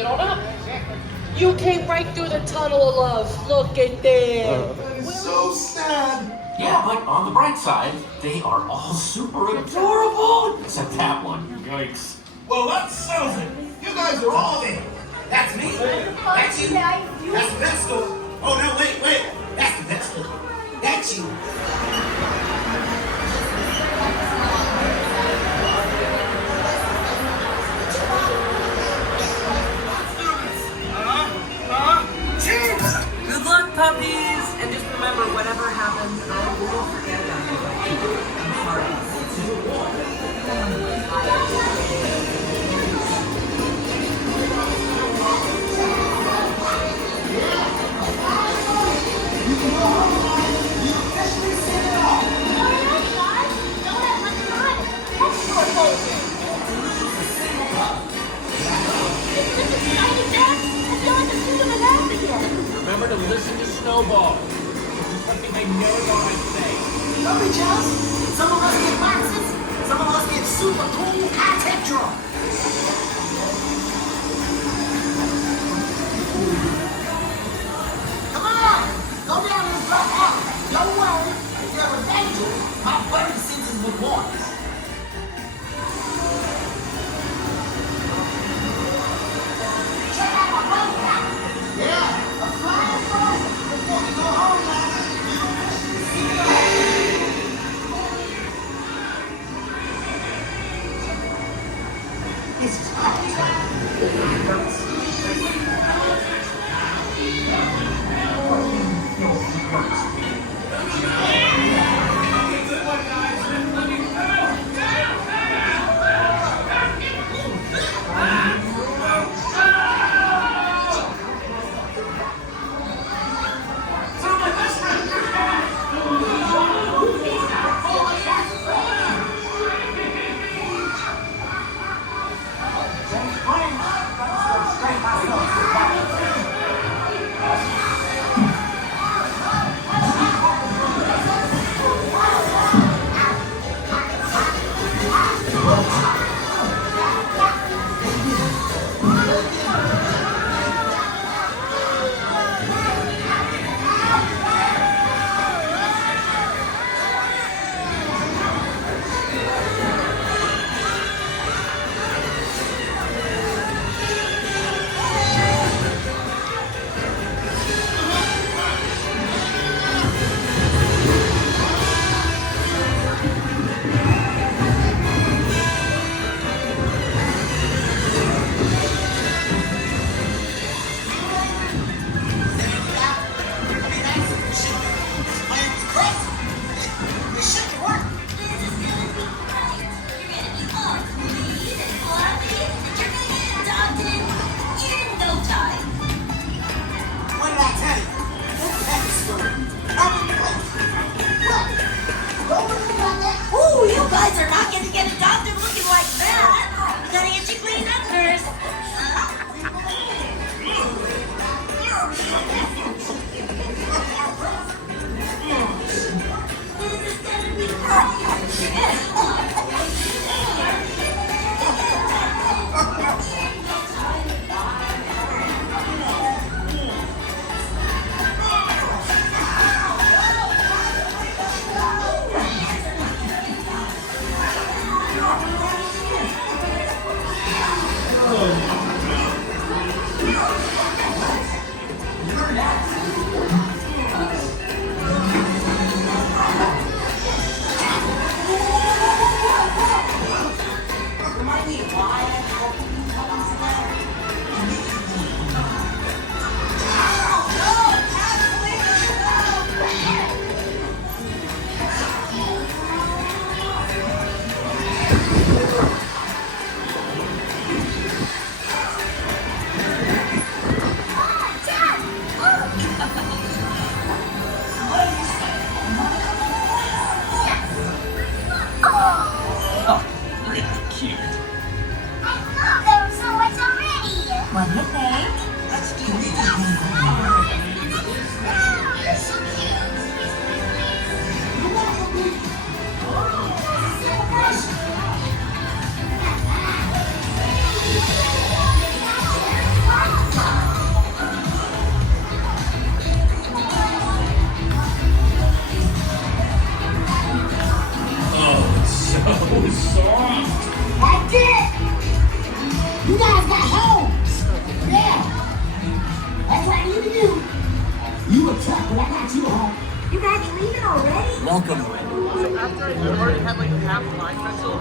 it on up. You came right through the tunnel of love. Look at there. That is so sad. Yeah, but on the bright side, they are all super adorable. Except that one. Yikes. Well, that settles it. You guys are all there. That's me. That's you. That's the best store. Oh, no, wait. That's the best store. That's you. Cheers! Good luck, puppies! And just remember, whatever happens, we won't forget about you. I'm Remember to listen to Snowball. There's something they never thought I'd say. Don't be jealous. Some of us get boxes. Some of us get super cool high-tech drawers. Come on. Go down and drop out. Don't worry. If you're in danger, my buddy Simpsons will warn you. Check out my buddy now. Yeah, a flying boat before we go home now. This is welcome. So after I already had like half my pretzel, you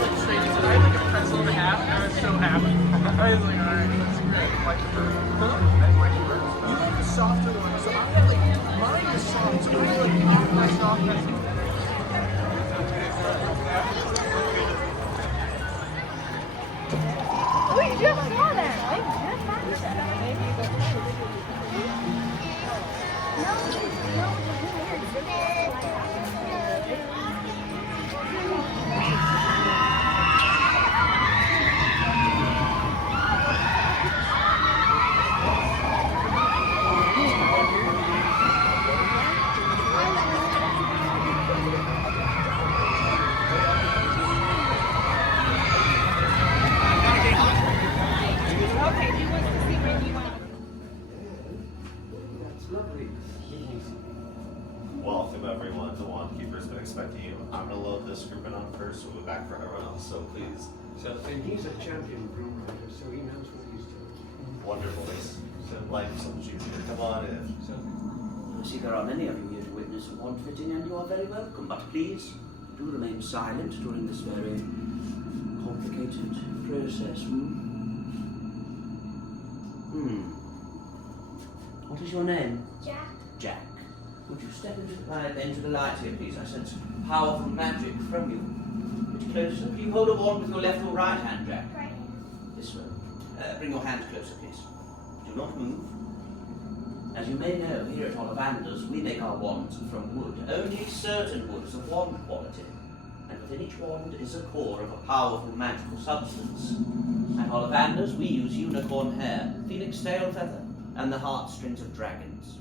like straight into it. I had like a pretzel and a half, and I was so happy. I was like, alright, that's great. Like the first. You like the softer one, so I had like mine is soft, so I had like half my soft pretzel. We just saw that. I just watched that. Maybe you go. Welcome everyone to Wand Keeper's been expecting you. I'm gonna load this group in on first, we'll be back for everyone else, so please. And he's a champion broom rider, so he knows what he's doing. Wonderful. Life so much easier. Come on in. I see there are many of you here to witness a wand fitting, and you are very welcome, but please do remain silent during this very complicated process. What is your name? Jack. Jack. Would you step into the light here, please? I sense powerful magic from you. A bit closer. Do you hold a wand with your left or right hand, Jack? Right hand. This way. Bring your hand closer, please. Do not move. As you may know, here at Ollivanders, we make our wands from wood. Only certain woods of wand quality. And within each wand is a core of a powerful magical substance. At Ollivanders, we use unicorn hair, phoenix tail feather, and the heartstrings of dragons.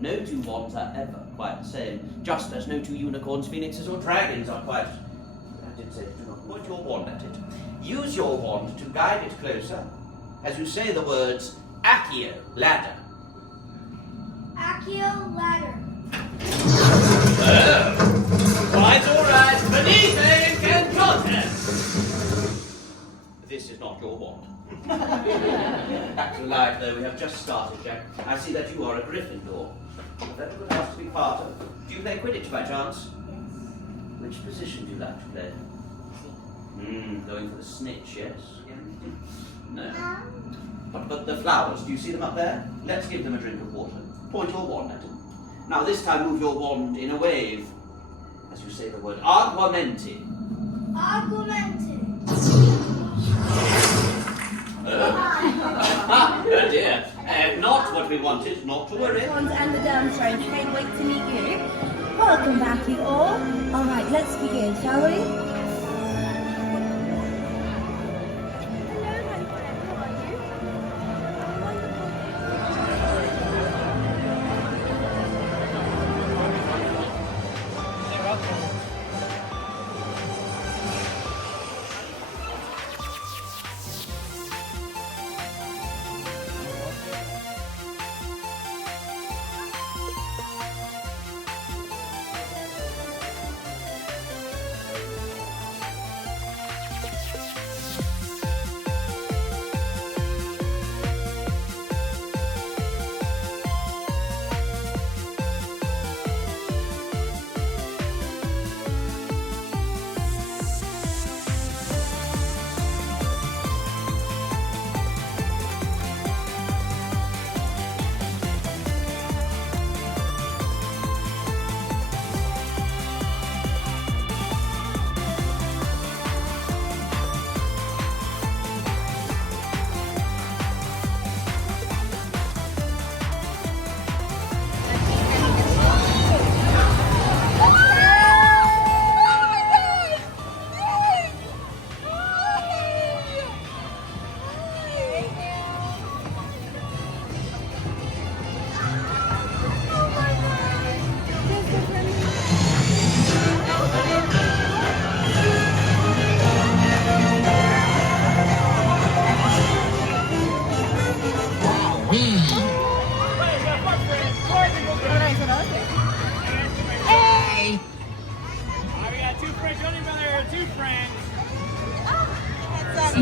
No two wands are ever quite the same, just as no two unicorns, phoenixes, or dragons are quite... I did say do not put your wand at it. Use your wand to guide it closer, as you say the words, Accio, ladder. Accio ladder. Quite all right, Benite and contest. This is not your wand. Back to life, though, we have just started, Jack. I see that you are a Gryffindor. That's a good house to be part of. Do you play Quidditch by chance? Yes. Which position do you like to play? Going for the snitch, yes? No. But the flowers, do you see them up there? Let's give them a drink of water. Point your wand at them. Now this time move your wand in a wave. As you say the word Aguamenti. Augmented. Oh dear. Not what we wanted, not to worry. Wands and the Durmstrang, can't wait to meet you. Welcome back, you all. Alright, let's begin, shall we?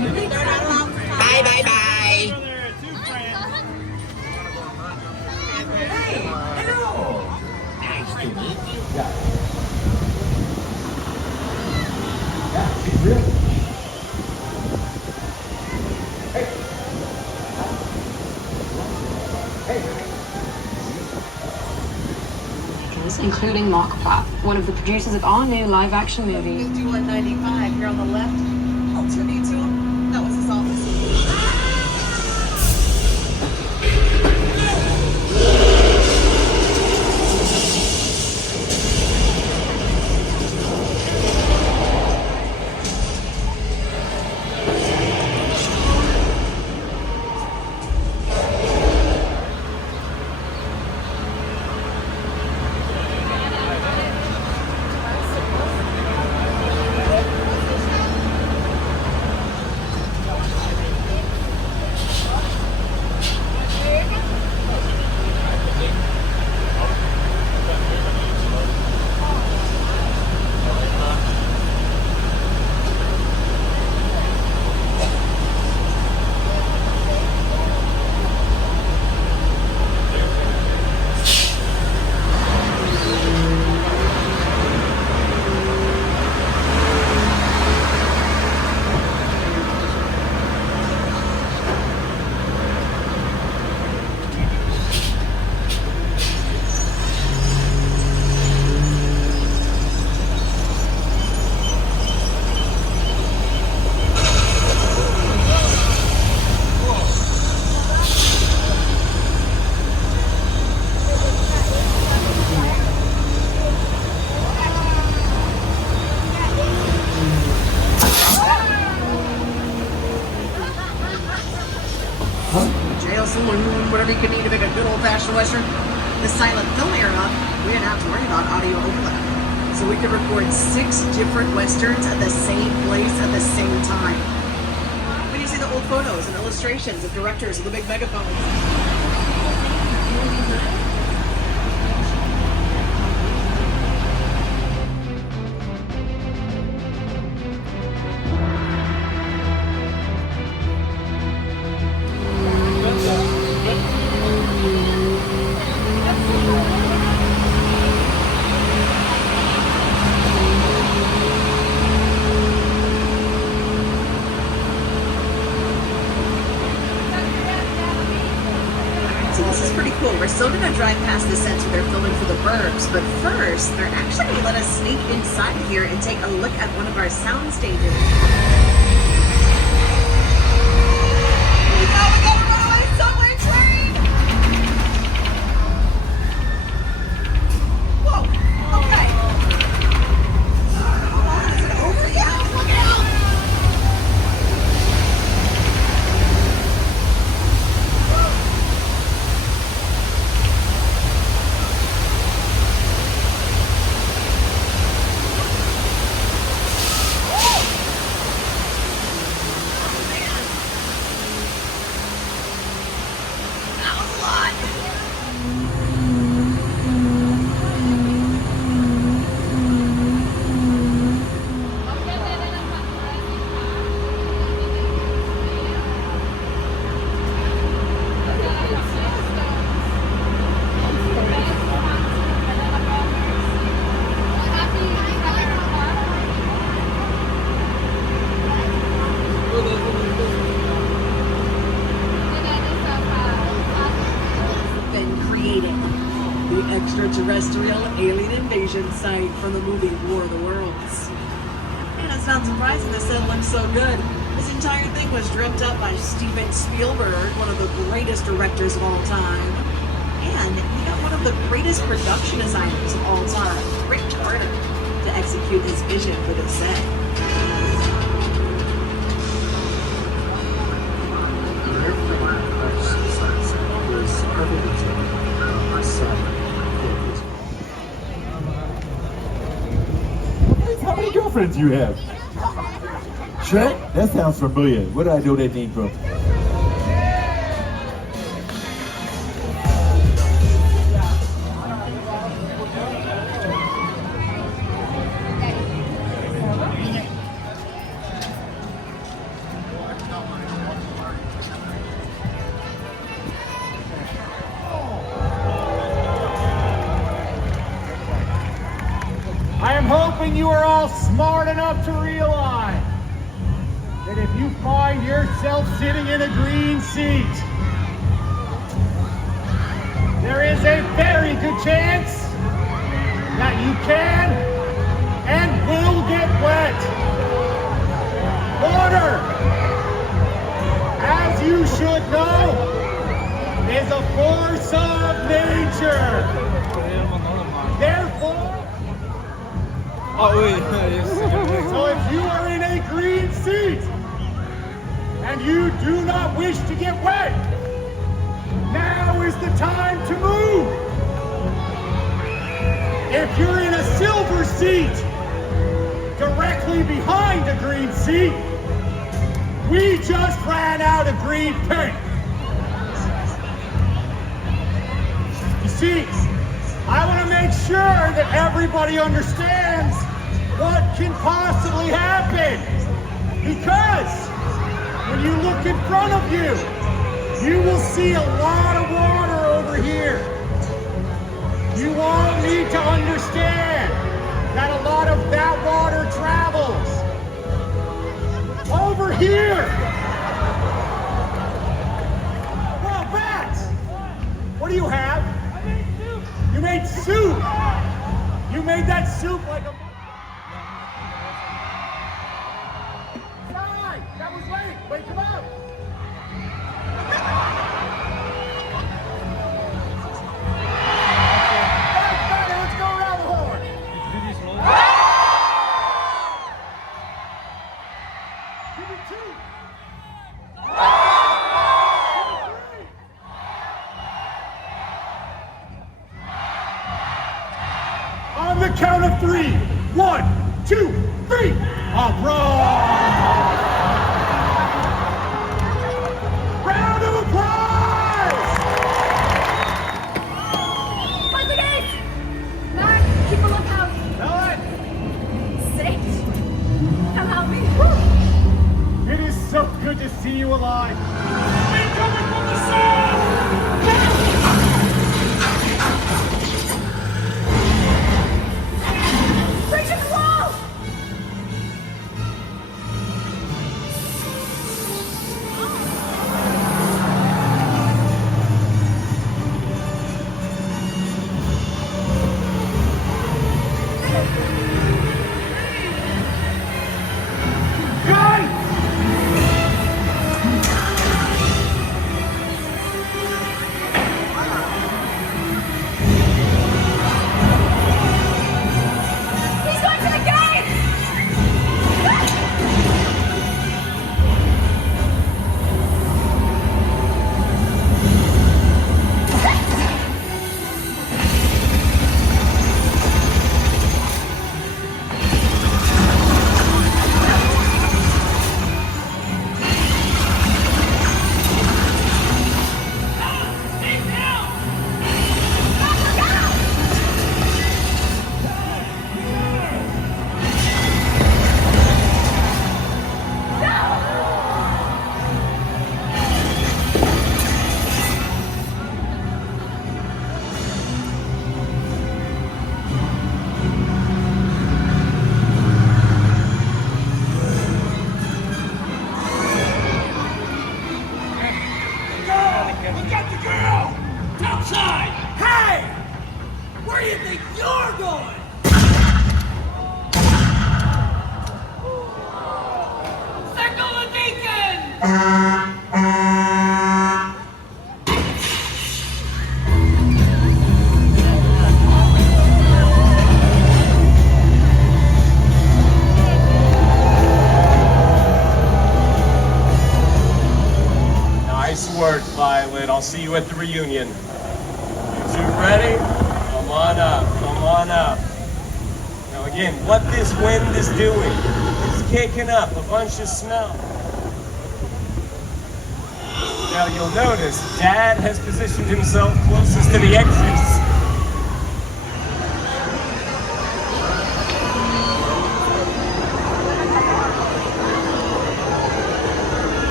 Bye, bye, bye. Hello. Nice to meet you. Studios, including Mark Platt, one of the producers of our new live-action movie. 5195 here on the left. Alternate to him. That was his office. Jail saloon, whatever you could need to make a good old-fashioned Western. The silent film era, we didn't have to worry about audio overlap. So we could record 6 different Westerns at the same place at the same time. When you see the old photos and illustrations of directors with the big megaphones. This is pretty cool. We're still going to drive past the sets where they're filming for the Burbs, but first, they're actually going to let us sneak inside here and take a look at one of our sound stages. We got a runaway subway train! Whoa, okay. Hold on, is it over? Yeah, look out! Extraterrestrial alien invasion site from the movie War of the Worlds. And it's not surprising the set looks so good. This entire thing was dreamt up by Steven Spielberg, one of the greatest directors of all time. And he got one of the greatest production designers of all time, Rick Carter, to execute his vision for this set. How many girlfriends do you have? Shrek? That sounds familiar. Where do I know that name from? I am hoping you are all smart enough to realize that if you find yourself sitting in a green seat, there is a very good chance of nature. Therefore, so if you are in a green seat and you do not wish to get wet, now is the time to move. If you're in a silver seat directly behind a green seat, we just ran out of green paint. You see, I want to make sure that everybody understands what can possibly happen. Because when you look in front of you, you will see a lot of water over here. You all need to understand that a lot of that water travels over here. Well, Bats, what do you have? I made soup. You made soup. You made that soup like a... Sorry, that was late. Wake him up. Let's go around the horn. Give me two. On the count of three. 1, 2, 3. Round of applause! Close the gates! Mark, keep a lookout. Ellen! Safe. Come help me. It is so good to see you alive. We're coming from the south! Breach the wall! He's going to the gate! Look at the girl! Outside! Hey! Where do you think you're going? Circle the beacon! Nice work, Violet. I'll see you at the reunion. You two ready? Come on up, come on up. Now again, what this wind is doing is kicking up a bunch of snow. Now you'll notice Dad has positioned himself closest to the exits.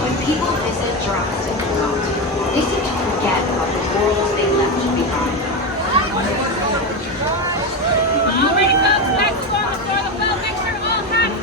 When people visit Jurassic World, they seem to forget about the worlds they left behind. All ready, folks. Back to form before the film picture all cast.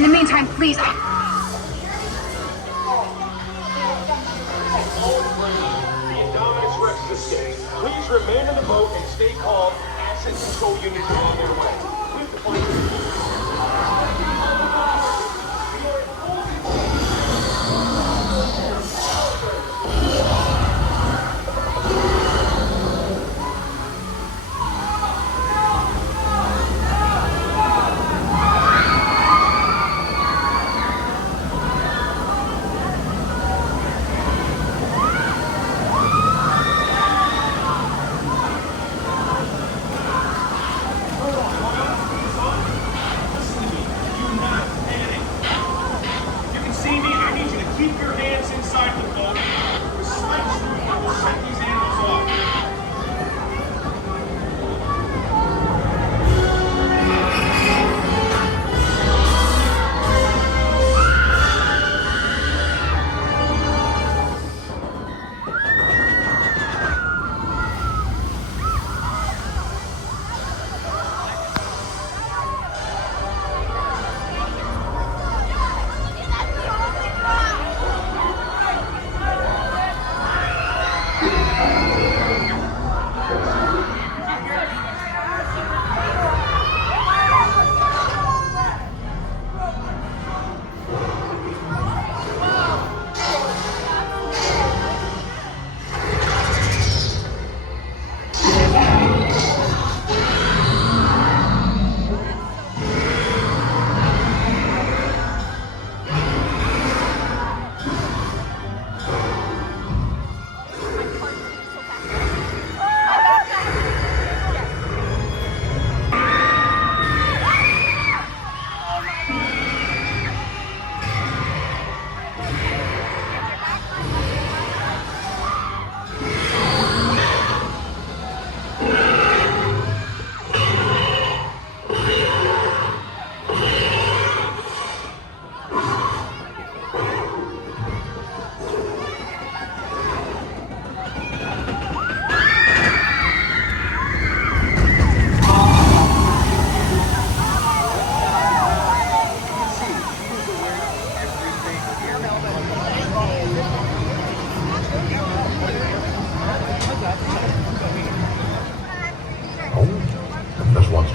In the meantime, please. Please remain in the boat and stay calm. Asset control units are on their way. We have to find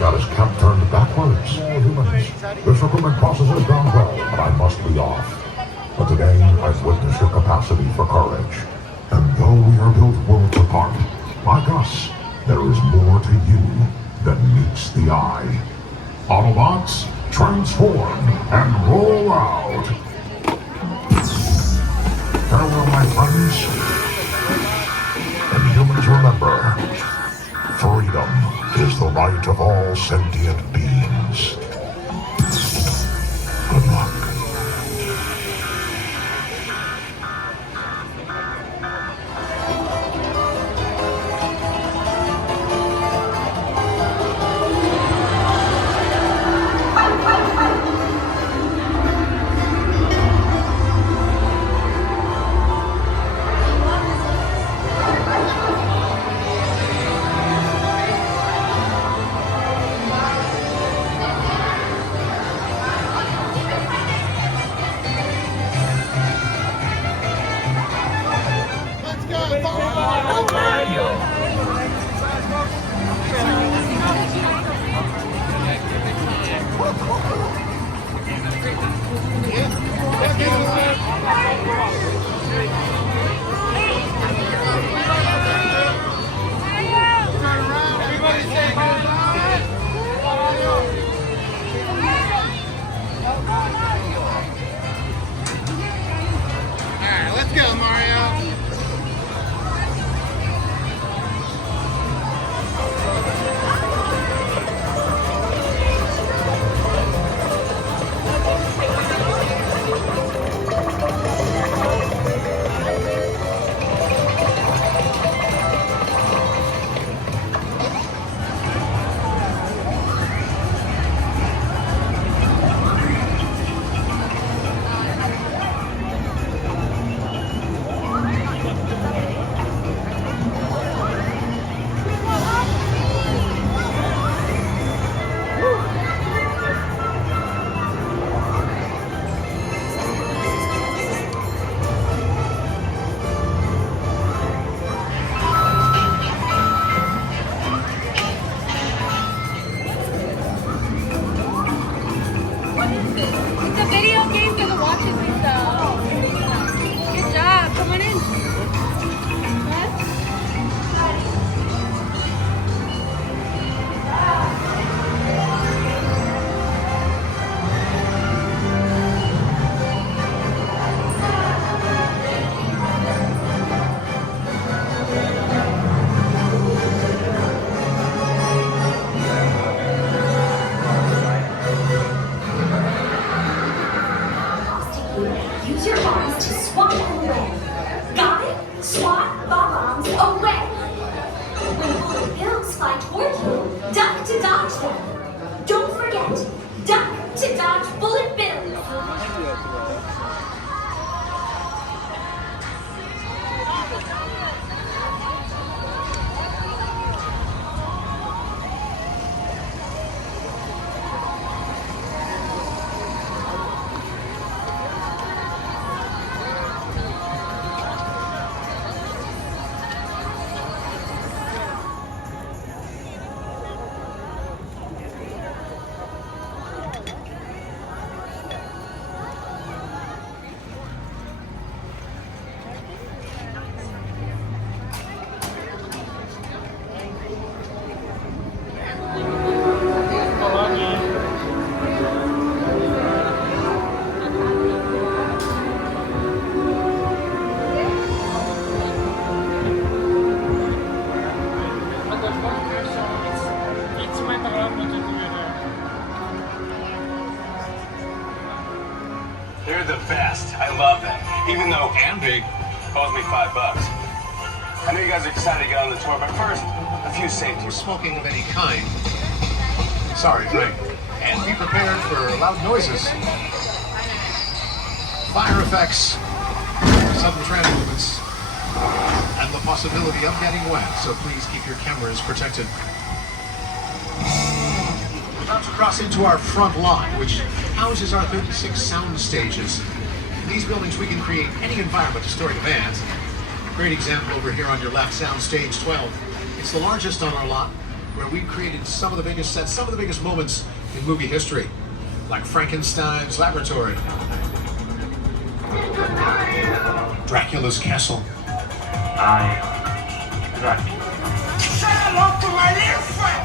got his cap turned backwards. All humans. This recruitment process has gone well, but I must be off. But today, I've witnessed your capacity for courage. And though we are built worlds apart, like us, there is more to you than meets the eye. Autobots, transform and roll out. Farewell, my friends. And humans, remember, freedom is the right of all sentient beings. Good luck. It's a video game for the watches and stuff. Good job. Come on in. Use your bombs to swat them away. Got it? Swat bombs away. When bullet bills fly toward you, duck to dodge them. Don't forget, duck to dodge bullet bills. They're the best. I love them. Even though Ambig owes me $5. I know you guys are excited to get on the tour, but first, a few safety. Smoking of any kind. Sorry, Frank. And be prepared for loud noises, fire effects, sudden trend movements, and the possibility of getting wet. So please keep your cameras protected. We're about to cross into our front lot, which houses our 36 sound stages. In these buildings, we can create any environment to story demands. Great example over here on your left, Sound Stage 12. It's the largest on our lot, where we've created some of the biggest sets, some of the biggest moments in movie history, like Frankenstein's laboratory, Dracula's castle,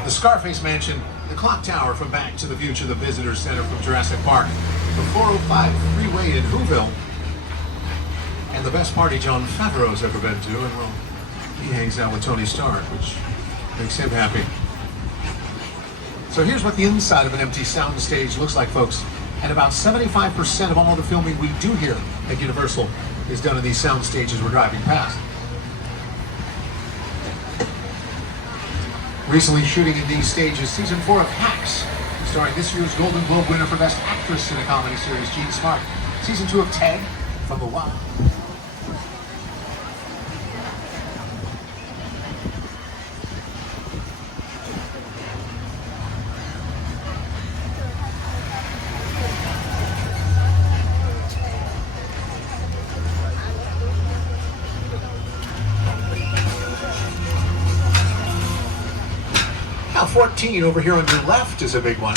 the Scarface Mansion, the clock tower from Back to the Future, the Visitor Center from Jurassic Park, the 405 freeway in Whoville, and the best party Jon Favreau's ever been to, and well, he hangs out with Tony Stark, which makes him happy. So here's what the inside of an empty sound stage looks like, folks. And about 75% of all the filming we do here at Universal is done in these sound stages we're driving past. Recently shooting in these stages, season 4 of Hacks, starring this year's Golden Globe winner for Best Actress in a Comedy Series, Jean Smart. Season 2 of Ted, From the Wild. Now 14 over here on your left is a big one.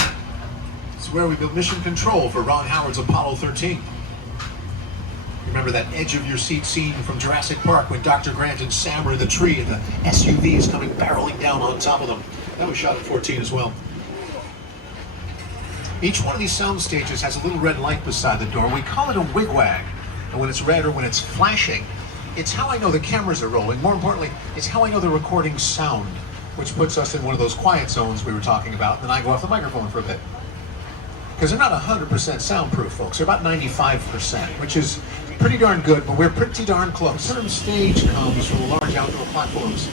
It's where we built Mission Control for Ron Howard's Apollo 13. Remember that edge of your seat scene from Jurassic Park when Dr. Grant and Sam are in the tree and the SUV is coming barreling down on top of them? That was shot at 14 as well. Each one of these sound stages has a little red light beside the door. We call it a wigwag. And when it's red or when it's flashing, it's how I know the cameras are rolling. More importantly, it's how I know they're recording sound, which puts us in one of those quiet zones we were talking about, and then I go off the microphone for a bit. Because they're not 100% soundproof, folks. They're about 95%, which is pretty darn good, but we're pretty darn close. Certain stage comes from the large outdoor platforms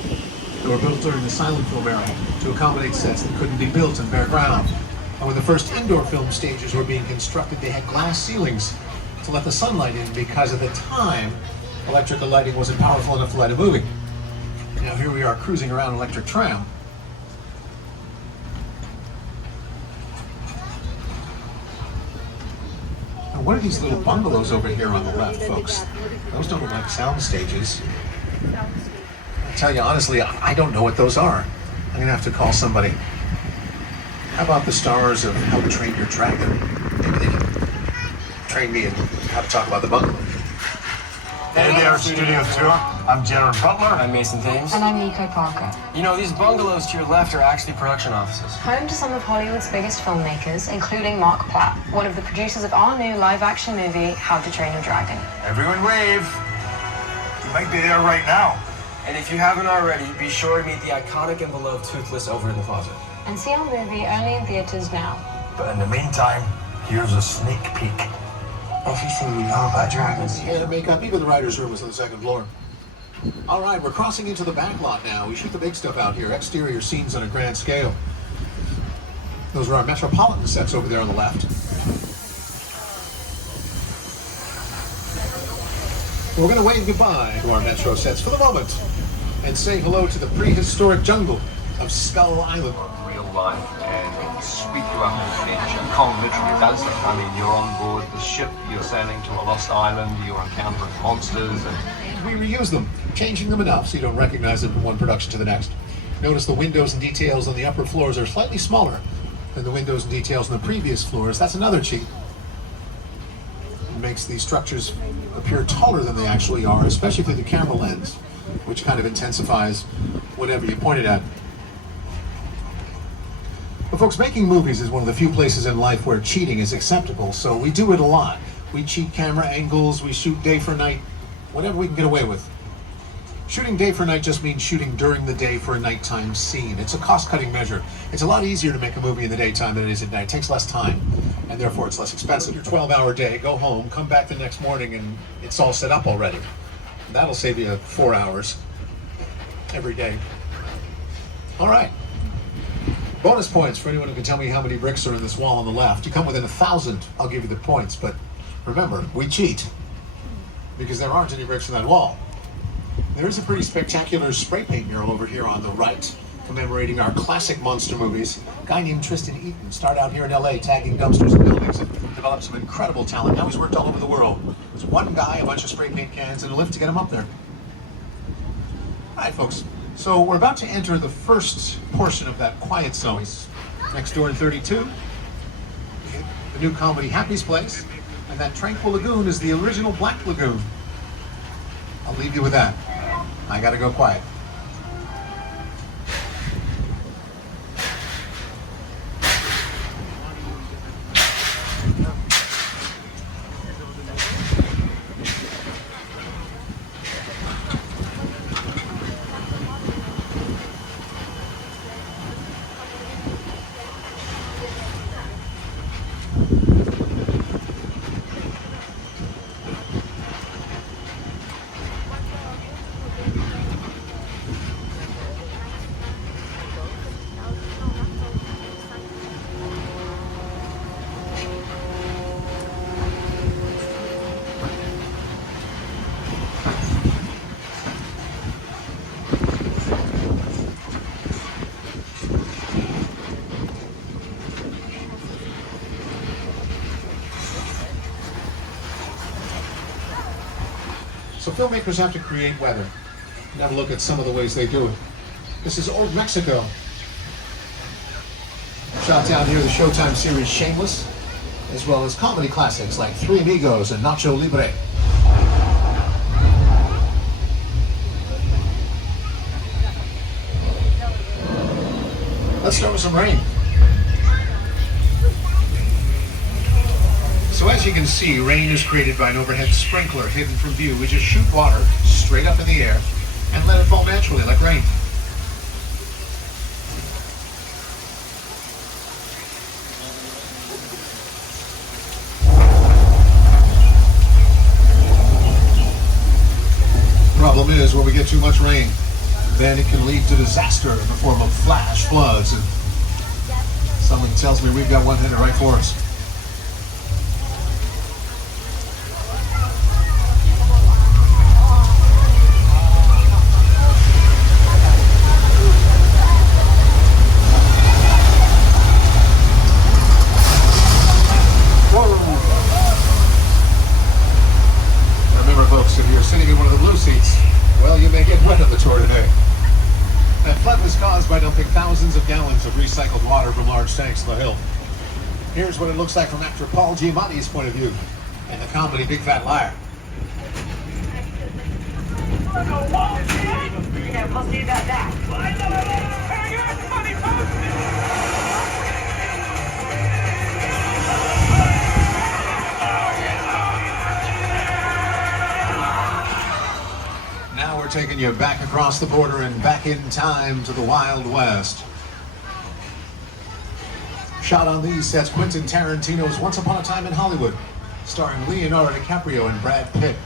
that were built during the silent film era to accommodate sets that couldn't be built in bare ground. And when the first indoor film stages were being constructed, they had glass ceilings to let the sunlight in, because at the time, electrical lighting wasn't powerful enough to light a movie. Now here we are cruising around an electric tram. Now what are these little bungalows over here on the left, folks? Those don't look like sound stages. I tell you honestly, I don't know what those are. I'm gonna have to call somebody. How about the stars of How to Train Your Dragon? Maybe they can train me in how to talk about the bungalow. Hey there, Studio Tour. I'm Jared Butler. I'm Mason Thames. And I'm Nico Parker. You know, these bungalows to your left are actually production offices. Home to some of Hollywood's biggest filmmakers, including Mark Platt, one of the producers of our new live-action movie, How to Train Your Dragon. Everyone wave. You might be there right now. And if you haven't already, be sure to meet the iconic and beloved Toothless over in the closet. And see our movie only in theaters now. But in the meantime, here's a sneak peek. Everything you know about dragons. Hair and makeup, even the writer's room is on the second floor. All right, we're crossing into the backlot now. We shoot the big stuff out here, exterior scenes on a grand scale. Those are our Metropolitan sets over there on the left. We're going to wave goodbye to our Metro sets for the moment and say hello to the prehistoric jungle of Skull Island. Real life and sweep you up into nature. Kong literally does that. I mean, you're on board the ship, you're sailing to a lost island, you're encountering monsters, and we reuse them, changing them enough so you don't recognize them from one production to the next. Notice the windows and details on the upper floors are slightly smaller than the windows and details on the previous floors. That's another cheat. It makes these structures appear taller than they actually are, especially through the camera lens, which kind of intensifies whatever you point it at. But folks, making movies is one of the few places in life where cheating is acceptable, so we do it a lot. We cheat camera angles, we shoot day for night, whatever we can get away with. Shooting day for night just means shooting during the day for a nighttime scene. It's a cost-cutting measure. It's a lot easier to make a movie in the daytime than it is at night. It takes less time, and therefore it's less expensive. Your 12-hour day, go home, come back the next morning, and it's all set up already. That'll save you 4 hours every day. All right. Bonus points for anyone who can tell me how many bricks are in this wall on the left. You come within 1,000, I'll give you the points, but remember, we cheat because there aren't any bricks in that wall. There is a pretty spectacular spray paint mural over here on the right, commemorating our classic monster movies. A guy named Tristan Eaton started out here in LA tagging dumpsters and buildings and developed some incredible talent. Now he's worked all over the world. There's one guy, a bunch of spray paint cans, and a lift to get him up there. All right, folks. So we're about to enter the first portion of that quiet zone. Next door in 32, the new comedy Happy's Place, and that tranquil lagoon is the original Black Lagoon. I'll leave you with that. I gotta go quiet. So filmmakers have to create weather. And have a look at some of the ways they do it. This is Old Mexico. Shot down here the Showtime series Shameless, as well as comedy classics like Three Amigos and Nacho Libre. Let's start with some rain. So as you can see, rain is created by an overhead sprinkler hidden from view. We just shoot water straight up in the air and let it fall naturally like rain. Problem is, when we get too much rain, then it can lead to disaster in the form of flash floods. And someone tells me we've got one headed right for us. Remember, folks, if you're sitting in one of the seats, well, you may get wet on the tour today. That flood was caused by dumping thousands thousands of gallons of recycled water from large tanks on the hill. Here's what it looks like from actor Paul Giamatti's point of view in the comedy Big Fat Liar. Now we're taking you back across the border and back in time to the Wild West. Shot on these sets, Quentin Tarantino's Once Upon a Time in Hollywood, starring Leonardo DiCaprio and Brad Pitt.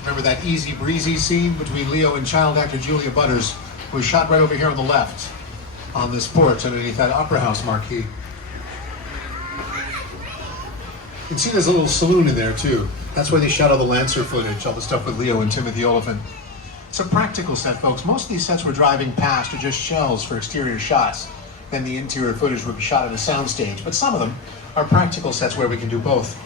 Remember that easy breezy scene between Leo and child actor Julia Butters was shot right over here on the left, on this porch underneath that Opera House marquee. You can see there's a little saloon in there too. That's where they shot all the Lancer footage, all the stuff with Leo and Timothy Olyphant. It's a practical set, folks. Most of these sets we're driving past are just shells for exterior shots. Then the interior footage would be shot on a soundstage, but some of them are practical sets where we can do both.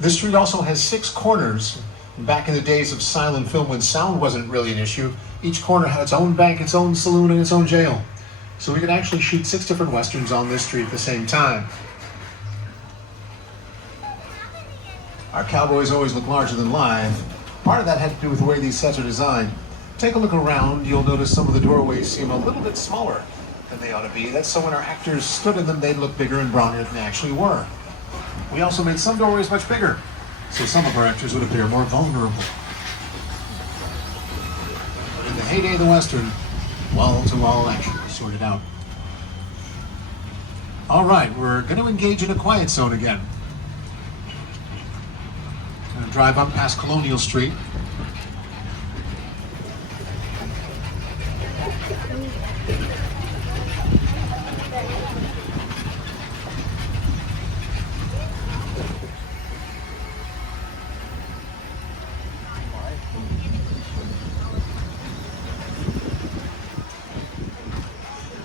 This street also has 6 corners. Back in the days of silent film when sound wasn't really an issue, each corner had its own bank, its own saloon, and its own jail. So we could actually shoot 6 different westerns on this street at the same time. Our cowboys always look larger than life. Part of that had to do with the way these sets are designed. Take a look around, you'll notice some of the doorways seem a little bit smaller than they ought to be. That's so when our actors stood in them, they'd look bigger and brawnier than they actually were. We also made some doorways much bigger, so some of our actors would appear more vulnerable. But in the heyday of the Western, wall-to-wall action was sorted out. All right, we're going to engage in a quiet zone again. Going to drive up past Colonial Street.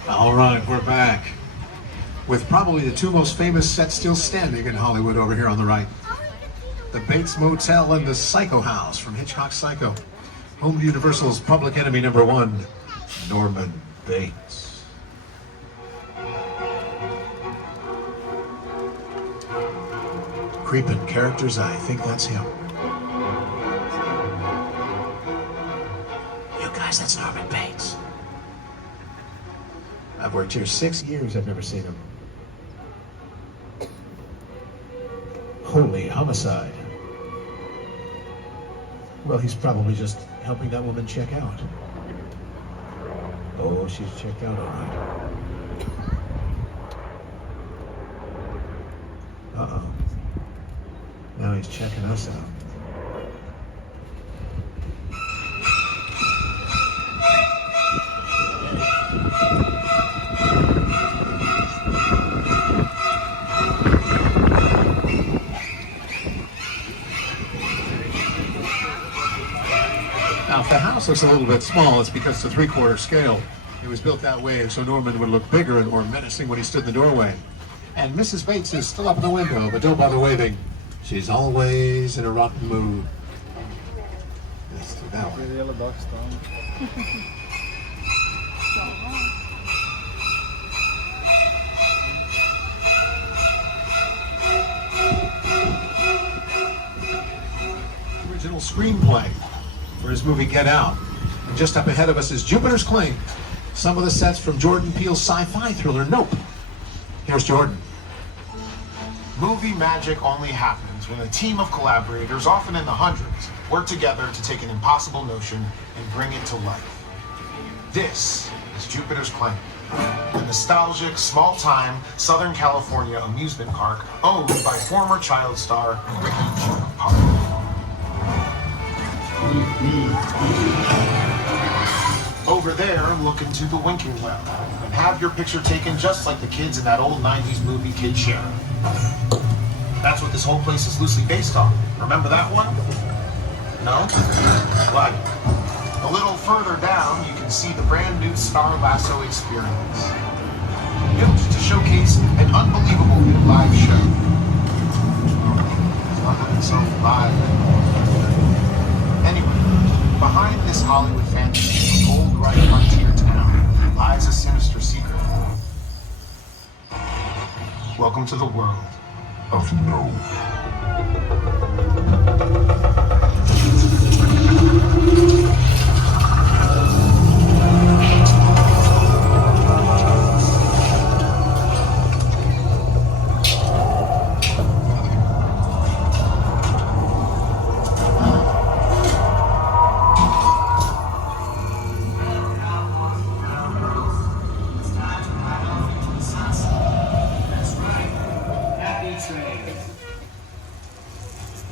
All right, we're back with probably the 2 most famous sets still standing in Hollywood over here on the right. The Bates Motel and the Psycho House from Hitchcock's Psycho. Home to Universal's public enemy number 1, Norman Bates. Creeping characters, I think that's him. You guys, that's Norman Bates. I've worked here 6 years, I've never seen him. Holy homicide. Well, he's probably just helping that woman check out. Oh, she's checked out all right. Uh-oh. Now he's checking us out. Now, if the house looks a little bit small, it's because it's a 3/4 scale. It was built that way, and so Norman would look bigger and more menacing when he stood in the doorway. And Mrs. Bates is still up in the window, but don't bother waving. She's always in a rotten mood. Let's do that one. Original screenplay for his movie Get Out. And just up ahead of us is Jupiter's Claim. Some of the sets from Jordan Peele's sci-fi thriller Nope. Here's Jordan. Movie magic only happens when a team of collaborators, often in the hundreds, work together to take an impossible notion and bring it to life. This is Jupiter's Claim, a nostalgic, small-time Southern California amusement park owned by former child star Ricky Park. Over there, look into the winking well and have your picture taken just like the kids in that old 90s movie Kid Sheriff. That's what this whole place is loosely based on. Remember that one? No? Glad. A little further down, you can see the brand new Star Lasso experience. Built to showcase an unbelievable new live show. It's not looking so live anymore. Anyway, behind this Hollywood fantasy of old right frontier town lies a sinister belong to the world of no.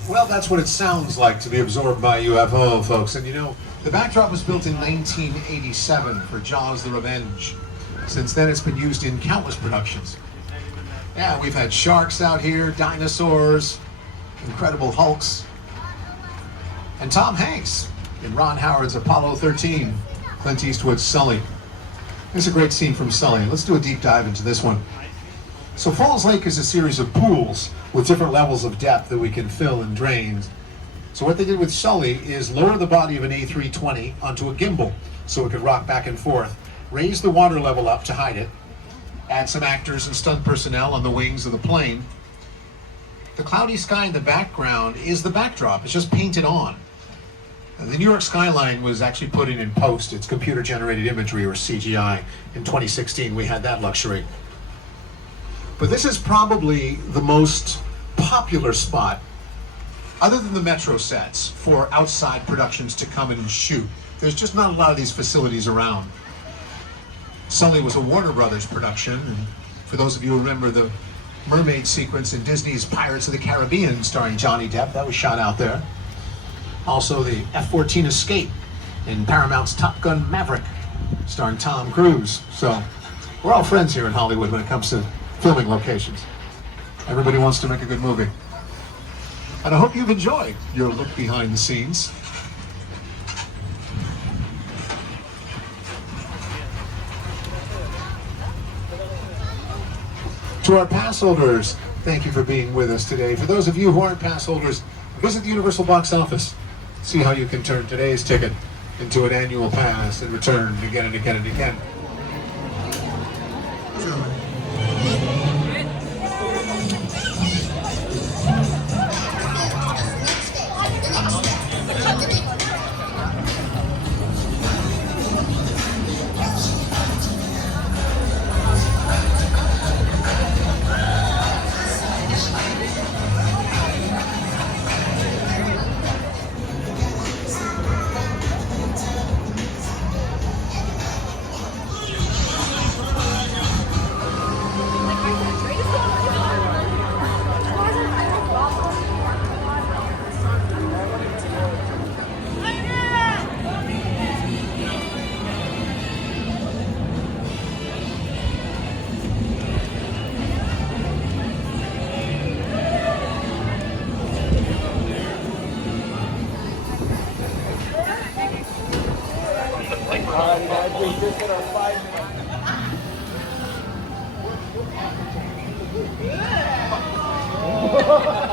Well, that's what it sounds like to be absorbed by a UFO, folks. And you know, the backdrop was built in 1987 for Jaws: The Revenge. Since then, it's been used in countless productions. Yeah, we've had sharks out here, dinosaurs, Incredible Hulks, and Tom Hanks in Ron Howard's Apollo 13, Clint Eastwood's Sully. Here's a great scene from Sully. Let's do a deep dive into this one. So Falls Lake is a series of pools with different levels of depth that we can fill and drain. So what they did with Sully is lower the body of an A320 onto a gimbal so it could rock back and forth, raise the water level up to hide it, add some actors and stunt personnel on the wings of the plane. The cloudy sky in the background is the backdrop. It's just painted on. The New York skyline was actually put in post. It's computer-generated imagery, or CGI. In 2016, we had that luxury. But this is probably the most popular spot, other than the metro sets, for outside productions to come in and shoot. There's just not a lot of these facilities around. Sully was a Warner Brothers production, and for those of you who remember the mermaid sequence in Disney's Pirates of the Caribbean starring Johnny Depp, that was shot out there. Also the F-14 Escape in Paramount's Top Gun Maverick, starring Tom Cruise. So we're all friends here in Hollywood when it comes to filming locations. Everybody wants to make a good movie. And I hope you've enjoyed your look behind the scenes. To our pass holders, thank you for being with us today. For those of you who aren't pass holders, visit the Universal box office. See how you can turn today's ticket into an annual pass and return again and again and again. Alright guys, we just hit our 5 minutes.